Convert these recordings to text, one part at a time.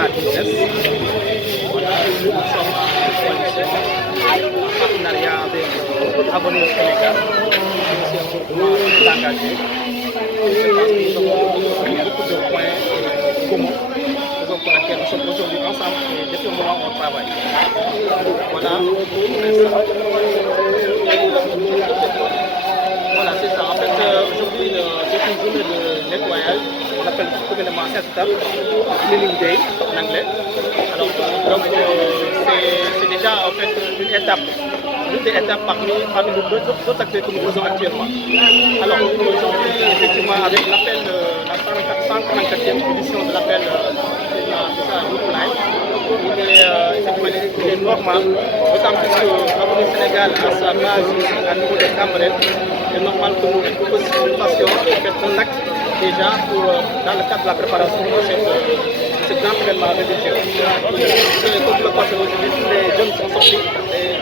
AIS. Voilà, nous sommes en coalition, en partenariat avec Avenir Sénégal, qui est un mouvement très engagé. Je pense que nous avons beaucoup de points communs, raison pour laquelle nous sommes aujourd'hui ensemble et depuis le moment où on travaille. Voilà, voilà, c'est ça. En fait, aujourd'hui, c'est une journée de nettoyage. On appelle communément cette étape Cleaning Day en anglais. Alors, donc, c'est déjà en fait une étape, l'une des étapes parmi d'autres activités que nous faisons actuellement. Alors, aujourd'hui, effectivement, avec l'appel, la 144e édition de l'appel Live, il est normal, d'autant plus que l'Avenir Sénégal a sa base à niveau des Cameroun, il est normal que nous fassions un acte déjà dans le cadre de la préparation de cet entraînement religieux. Comme le passé aujourd'hui, tous les jeunes sont sortis,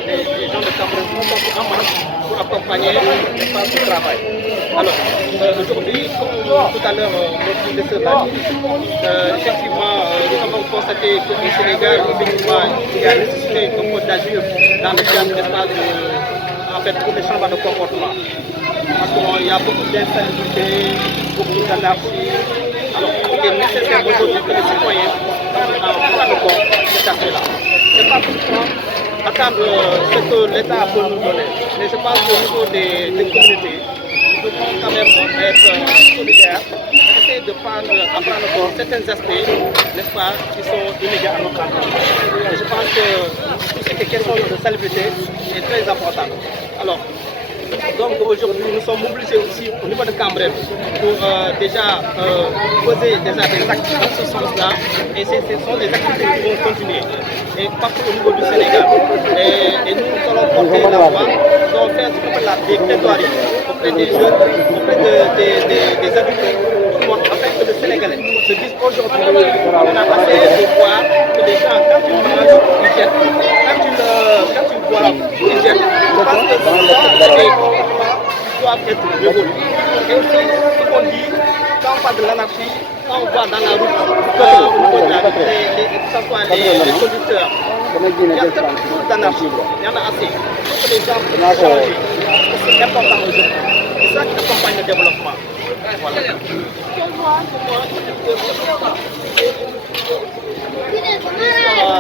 les gens de Cameroun sont sortis en masse pour accompagner les phases de travail. Alors, aujourd'hui, comme tout à l'heure, notre ministre l'a dit, effectivement, nous avons constaté qu'au Sénégal, effectivement, il y a nécessité un peu d'agir dans le cadre en fait, pour les changements de comportement. Parce qu'il y a beaucoup d'instabilité, beaucoup d'anarchie. Alors, il est nécessaire aujourd'hui que les citoyens prennent compte de cet aspect-là. C'est pas pour attendre ce que l'État peut nous donner. Mais je pense qu'au niveau des communautés, nous devons quand même être solidaires, essayer de prendre en compte certains aspects, n'est-ce pas, qui sont immédiats à notre entourage. Je pense que tout ce qui est question de salubrité est très important. Alors, donc aujourd'hui, nous sommes mobilisés aussi au niveau de Cambrai pour déjà poser des actes dans ce sens-là. Et ce sont des activités qui vont continuer. Et partout au niveau du Sénégal. Et nous allons porter la voix, nous allons faire des plaidoiries auprès des jeunes, auprès des adultes, tout le monde, afin que le Sénégalais se dise aujourd'hui, on a assez de voir que les gens, quand ils mangent, ils jettent. Quand ils boivent, ils jettent. Je pense que ces comportements doivent être révolus. Et aussi, ce qu'on dit, quand on parle de l'anarchie, quand on voit dans la route, au niveau de la route, que ce soit les conducteurs, il y a beaucoup d'anarchie, il y en a assez. Il faut que les gens puissent changer. C'est important aujourd'hui. C'est ça qui accompagne le développement. Voilà.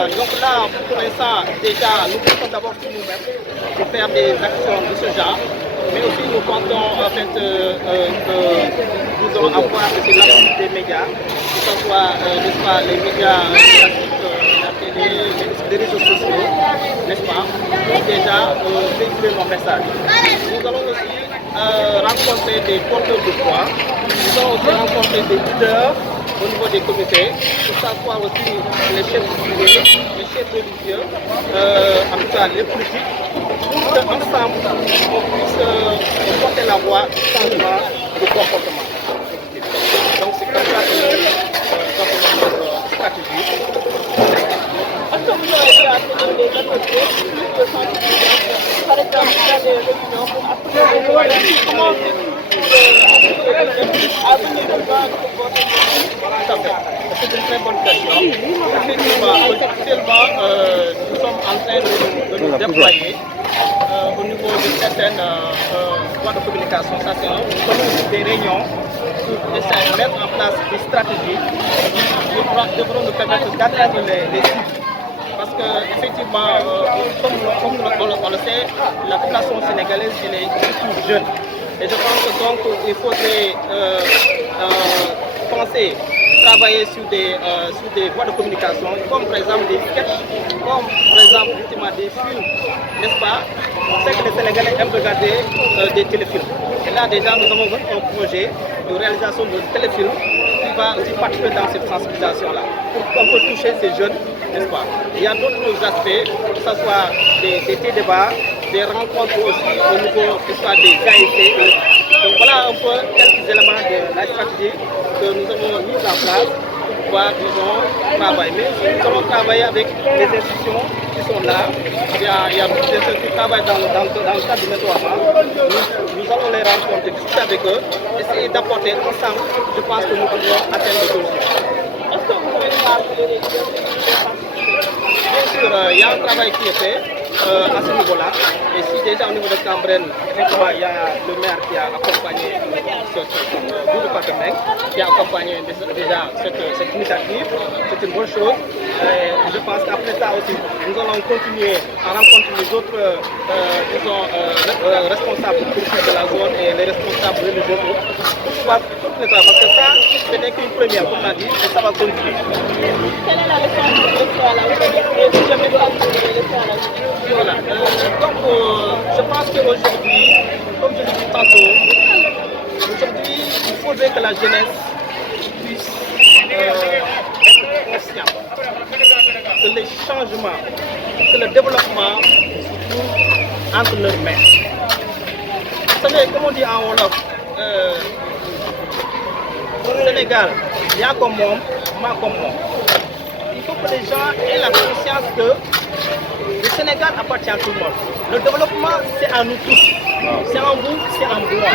Donc là, pour l'instant, déjà, nous comptons d'abord sur nous-mêmes pour faire des actions de ce genre. Mais aussi, nous comptons en fait que nous allons avoir aussi l'appui des médias, que ce soit n'est-ce pas, les médias, la télé, les réseaux sociaux, n'est-ce pas, pour déjà véhiculer nos messages. Nous allons aussi rencontrer des porteurs de voix, nous allons aussi rencontrer des leaders au niveau des comités, que ce soit aussi les chefs privés, les chefs religieux, en tout cas les politiques, pour qu'ensemble on puisse porter la voix du changement de comportement. Donc c'est comme ça que nous avons notre stratégie. Est-ce que vous avez déjà fait des ateliers plus de sensibilisation, par exemple dans des réunions pour appuyer comment c'est une très bonne question. Effectivement, actuellement, nous sommes en train de nous déployer au niveau de certaines voies de communication. Ça, c'est des réunions pour essayer de mettre en place des stratégies qui devront nous permettre d'atteindre les cibles. Parce qu'effectivement, comme on le sait, la population sénégalaise elle est surtout jeune. Et je pense que donc il faudrait penser, travailler sur des voies de communication, comme par exemple des sketchs, comme par exemple justement des films, n'est-ce pas? On sait que les Sénégalais aiment regarder des téléfilms. Et là déjà nous avons un projet de réalisation de téléfilms qui va aussi participer dans cette sensibilisation-là, pour qu'on peut toucher ces jeunes, n'est-ce pas? Il y a d'autres aspects, que ce soit des débats, des rencontres aussi au niveau des KIT. Donc voilà un peu quelques éléments de la stratégie que nous avons mis en place pour pouvoir, disons, travailler. Mais aussi nous allons travailler avec les institutions qui sont là. Il y a beaucoup d'institutions qui travaillent dans le cadre du nettoiement. Nous allons les rencontrer, discuter avec eux, essayer d'apporter ensemble. Je pense que nous pouvons atteindre le goal. Est-ce que vous pouvez parler Bien sûr, il y a un travail qui est fait à ce niveau-là. Et si déjà au niveau de Cambren, effectivement, il y a le maire qui a accompagné ce groupe de partenaires, qui a accompagné déjà cette initiative, c'est une bonne chose. Et je pense qu'après ça aussi, nous allons continuer à rencontrer les autres responsables politiques de la zone et les responsables religieux pour pouvoir continuer ça. Parce que ça, ce n'est qu'une première, comme on a dit, et ça va continuer. Quelle est la leçon que vous retirez à la et vous jamais pas vous leçon à la vie? Voilà. Donc, je pense qu'aujourd'hui, comme je l'ai dit tantôt, aujourd'hui, il faudrait que la jeunesse puisse être consciente que les changements, que le développement se trouve entre leurs mains. Vous savez, comme on dit en Wolof, au Sénégal, il y a comme moi, moi comme moi. Il faut que les gens aient la conscience que le Sénégal appartient à tout le monde. Le développement, c'est à nous tous. C'est en vous, c'est en moi.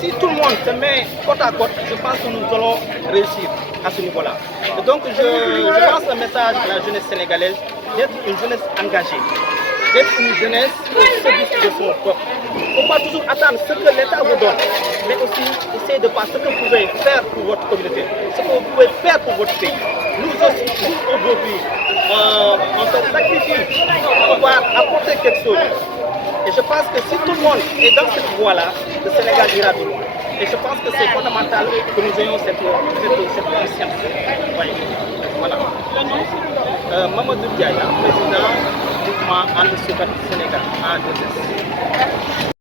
Si tout le monde se met côte à côte, je pense que nous allons réussir à ce niveau-là. Et donc, je lance un message à la jeunesse sénégalaise d'être une jeunesse engagée, d'être une jeunesse au service de son peuple. Il ne faut pas toujours attendre ce que l'État vous donne, mais aussi essayer de voir ce que vous pouvez faire pour votre communauté, ce que vous pouvez faire pour votre pays. Nous aussi, nous aujourd'hui, on se sacrifie pour pouvoir apporter quelque chose. Et je pense que si tout le monde est dans cette voie-là, le Sénégal ira bien. Et je pense que c'est fondamental que nous ayons cette conscience. Oui. Voilà. Mamadou Diaye, président du mouvement Andesoukat Sénégal, ADS.